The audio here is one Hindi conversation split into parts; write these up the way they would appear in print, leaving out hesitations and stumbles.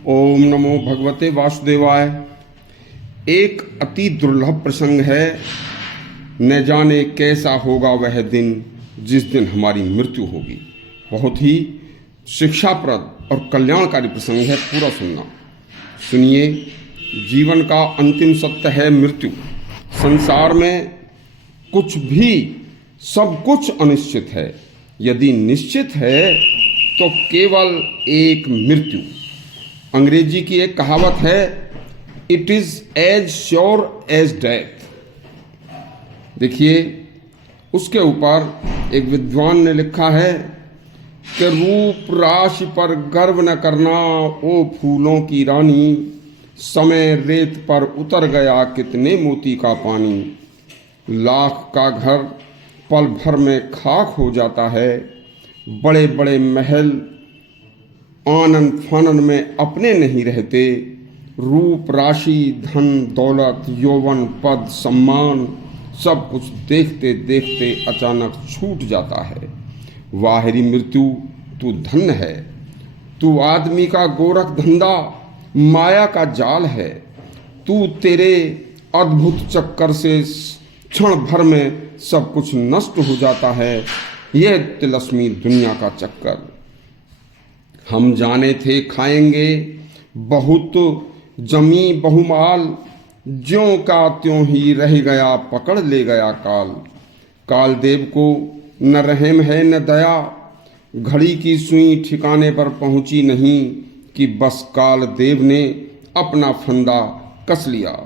ओम नमो भगवते वासुदेवाय। एक अति दुर्लभ प्रसंग है। न जाने कैसा होगा वह दिन जिस दिन हमारी मृत्यु होगी। बहुत ही शिक्षाप्रद और कल्याणकारी प्रसंग है, पूरा सुनना। सुनिए, जीवन का अंतिम सत्य है मृत्यु। संसार में कुछ भी, सब कुछ अनिश्चित है। यदि निश्चित है तो केवल एक मृत्यु। अंग्रेजी की एक कहावत है, it is as sure as death. देखिए, उसके ऊपर एक विद्वान ने लिखा है कि रूप राशि पर गर्व न करना ओ फूलों की रानी, समय रेत पर उतर गया कितने मोती का पानी। लाख का घर पल भर में खाक हो जाता है, बड़े बड़े महल आनंद फानन में अपने नहीं रहते। रूप राशि धन दौलत यौवन पद सम्मान सब कुछ देखते देखते अचानक छूट जाता है। वाहिरी मृत्यु तू धन्य है, तू आदमी का गोरख धंधा माया का जाल है। तू तेरे अद्भुत चक्कर से क्षण भर में सब कुछ नष्ट हो जाता है। यह तिलस्मी दुनिया का चक्कर। हम जाने थे खाएंगे बहुत जमी बहुमाल, ज्यों का त्यों ही रह गया पकड़ ले गया काल। काल देव को न रहम है न दया, घड़ी की सुई ठिकाने पर पहुंची नहीं कि बस काल देव ने अपना फंदा कस लिया।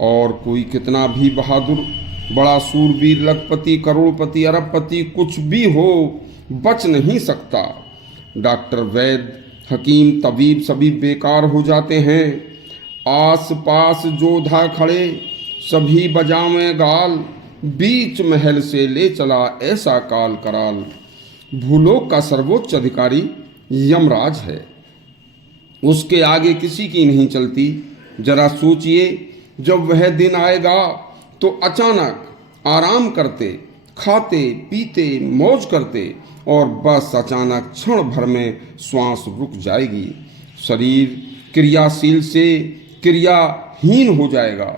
और कोई कितना भी बहादुर बड़ा सूरवीर लखपति करोड़पति अरबपति कुछ भी हो, बच नहीं सकता। डॉक्टर वैद्य हकीम तबीब सभी बेकार हो जाते हैं। आस पास जोधा खड़े सभी बजावें गाल, बीच महल से ले चला ऐसा काल कराल। भूलोक का सर्वोच्च अधिकारी यमराज है, उसके आगे किसी की नहीं चलती। जरा सोचिए, जब वह दिन आएगा तो अचानक आराम करते खाते पीते मौज करते और बस अचानक क्षण भर में श्वास रुक जाएगी। शरीर क्रियाशील से क्रियाहीन हो जाएगा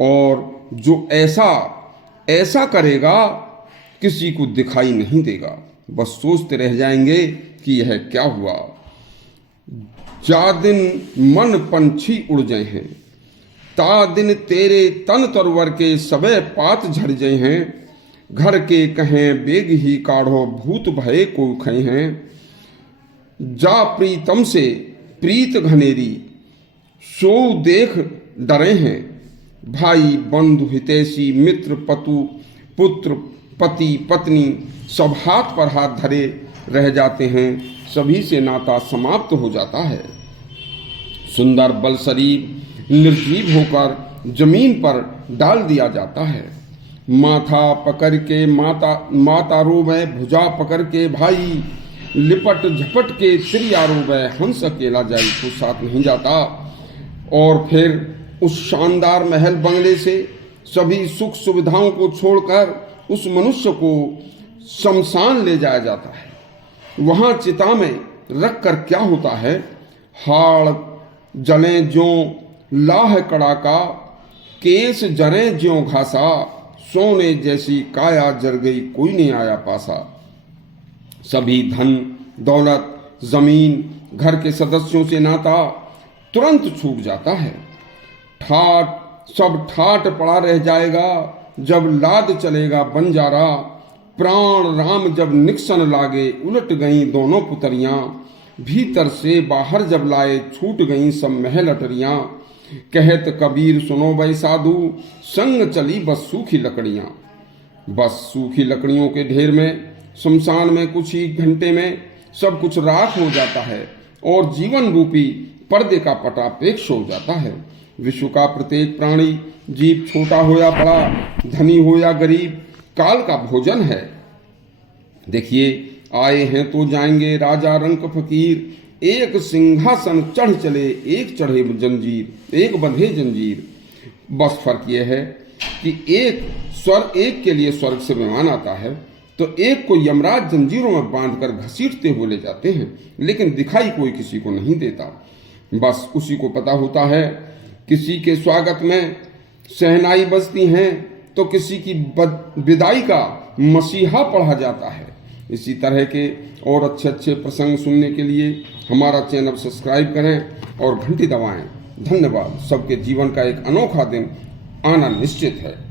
और जो ऐसा करेगा किसी को दिखाई नहीं देगा। बस सोचते रह जाएंगे कि यह क्या हुआ। जा दिन मन पंछी उड़ जाए हैं, ता दिन तेरे तन तरवर के सबे पात झड़ जाए हैं। घर के कहें बेग ही काढ़ो भूत भय को खई हैं। जा प्रीतम से प्रीत घनेरी, सो देख डरे हैं। भाई बंधु हितैषी मित्र पतु पुत्र पति पत्नी सब हाथ पर हाथ धरे रह जाते हैं। सभी से नाता समाप्त हो जाता है। सुंदर बल शरीर निर्जीव होकर जमीन पर डाल दिया जाता है। माथा पकड़ के माता रोवे, भुजा पकड़ के भाई लिपट झपट के त्रिया रोवे। हंस अकेला जाई तो साथ नहीं जाता। और फिर उस शानदार महल बंगले से सभी सुख सुविधाओं को छोड़कर उस मनुष्य को शमशान ले जाया जाता है। वहां चिता में रख कर क्या होता है, हाड़ जले ज्यों लाह कड़ाका, केस जरे ज्यों घासा। सोने जैसी काया जर गई कोई नहीं आया पासा। सभी धन दौलत जमीन घर के सदस्यों से नाता तुरंत छूट जाता है। सब ठाट पड़ा रह जाएगा जब लाद चलेगा बंजारा। प्राण राम जब निक्सन लागे उलट गई दोनों पुतरियां। भीतर से बाहर जब लाए छूट गई सब महल अटरियां। कहत कबीर सुनो भाई साधु, संग चली बस सूखी लकड़ियां। बस सूखी लकड़ियों के ढेर में शमशान में कुछ ही घंटे में सब कुछ राख हो जाता है और जीवन रूपी पर्दे का पटापेक्ष हो जाता है। विश्व का प्रत्येक प्राणी जीव छोटा हो या बड़ा, धनी हो या गरीब, काल का भोजन है। देखिए, आए हैं तो जाएंगे राजा रंक फकीर। एक सिंहासन चढ़ चले एक चढ़े जंजीर, एक बंधे जंजीर। बस फर्क यह है कि एक के लिए स्वर्ग से विमान आता है तो एक को यमराज जंजीरों में बांधकर घसीटते हुए ले जाते हैं, लेकिन दिखाई कोई किसी को नहीं देता। बस उसी को पता होता है। किसी के स्वागत में शहनाई बजती हैं तो किसी की विदाई का मसीहा पढ़ा जाता है। इसी तरह के और अच्छे अच्छे प्रसंग सुनने के लिए हमारा चैनल सब्सक्राइब करें और घंटी दबाएं। धन्यवाद। सबके जीवन का एक अनोखा दिन आना निश्चित है।